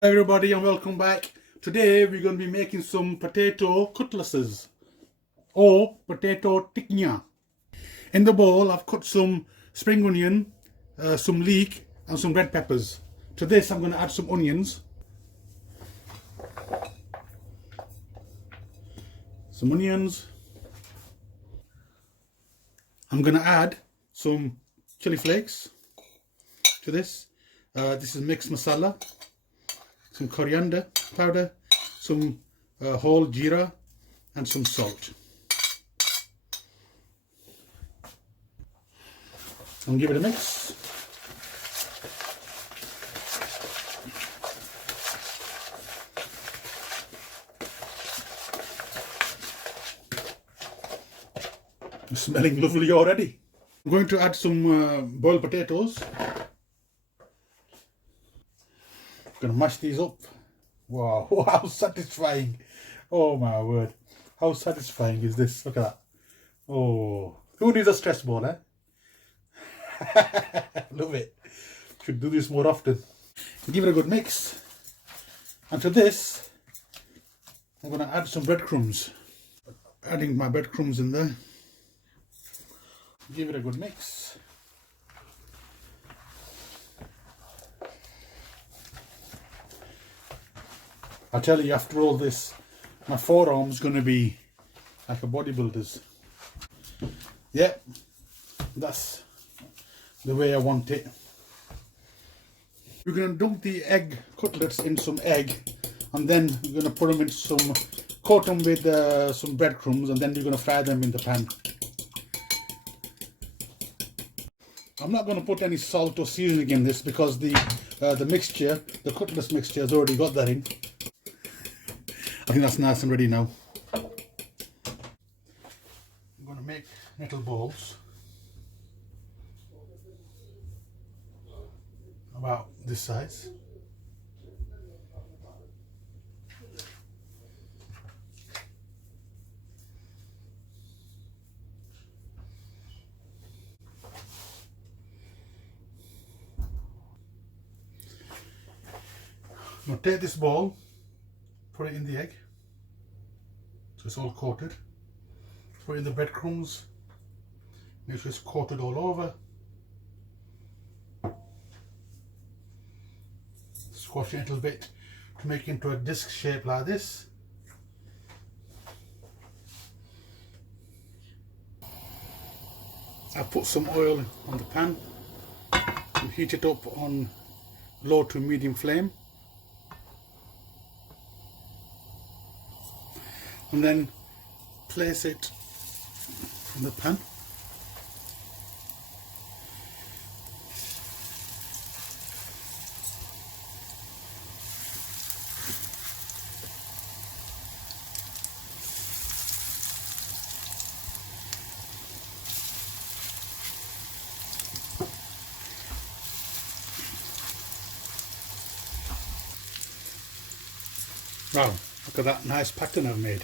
Hi everybody and welcome back. Today we're going to be making some potato cutlets or potato tikyan. In the bowl I've cut some spring onion, some leek and some red peppers. To this I'm going to add some onions. Some onions. I'm going to add some chili flakes to this. This is mixed masala. Some coriander powder, some whole jeera and some salt. And give it a mix. It's smelling lovely already. I'm going to add some boiled potatoes. Gonna mash these up. Wow, how satisfying. Oh my word. How satisfying is this? Look at that. Oh, who needs a stress ball, eh? Love it. Should do this more often. Give it a good mix. And to this, I'm gonna add some breadcrumbs. Adding my breadcrumbs in there. Give it a good mix. I tell you, after all this, my forearm's going to be like a bodybuilder's. Yeah, that's the way I want it. We're going to dunk the egg cutlets in some egg, and then we're going to put them in some, coat them with some breadcrumbs, and then we're going to fry them in the pan. I'm not going to put any salt or seasoning in this because the mixture, the cutlets mixture, has already got that in. I think that's nice and ready now. I'm going to make little balls about this size. I'm going to take this ball, put it in the egg, so it's all coated. Put in the breadcrumbs, make sure it's coated all over. Squash it a little bit to make it into a disc shape like this. I put some oil on the pan and heat it up on low to medium flame. And then place it in the pan. Wow, look at that nice pattern I've made.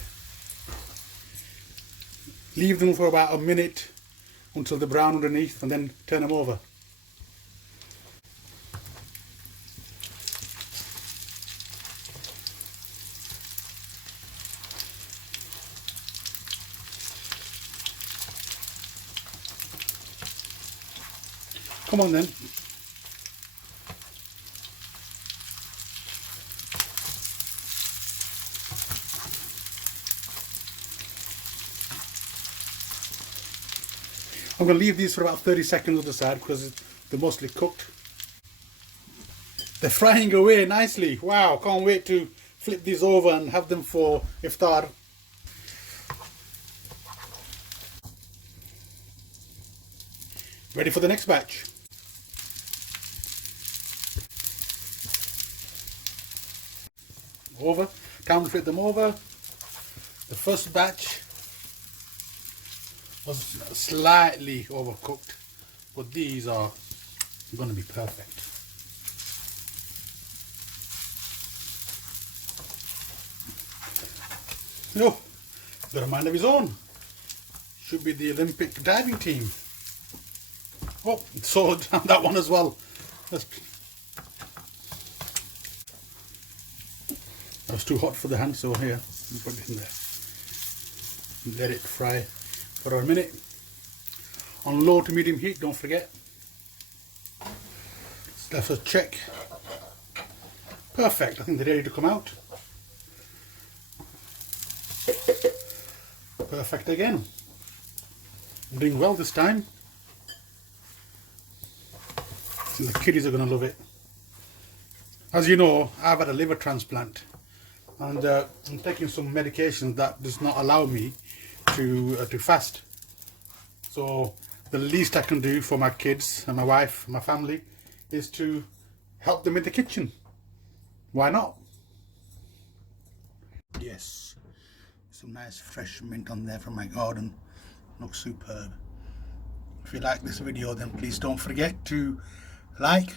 Leave them for about a minute until they're brown underneath, and then turn them over. Come on then. I'm going to leave these for about 30 seconds on the side because they're mostly cooked. They're frying away nicely. Wow, can't wait to flip these over and have them for iftar. Ready for the next batch. Over. Time to flip them over. The first batch was slightly overcooked, but these are going to be perfect. No, got a mind of his own. Should be the Olympic diving team. Oh, so that one as well. It's too hot for the hand, so here, put it in there. Let it fry for a minute. On low to medium heat, don't forget. Let's just check. Perfect, I think they're ready to come out. Perfect again. I'm doing well this time. And the kiddies are going to love it. As you know, I've had a liver transplant, and I'm taking some medication that does not allow me to fast. So the least I can do for my kids and my wife and my family is to help them in the kitchen. Why not? Yes, some nice fresh mint on there from my garden. Looks superb. If you like this video, then please don't forget to like,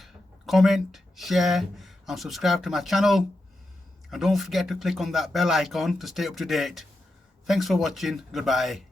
comment, share and subscribe to my channel, and don't forget to click on that bell icon to stay up to date. Thanks for watching. Goodbye.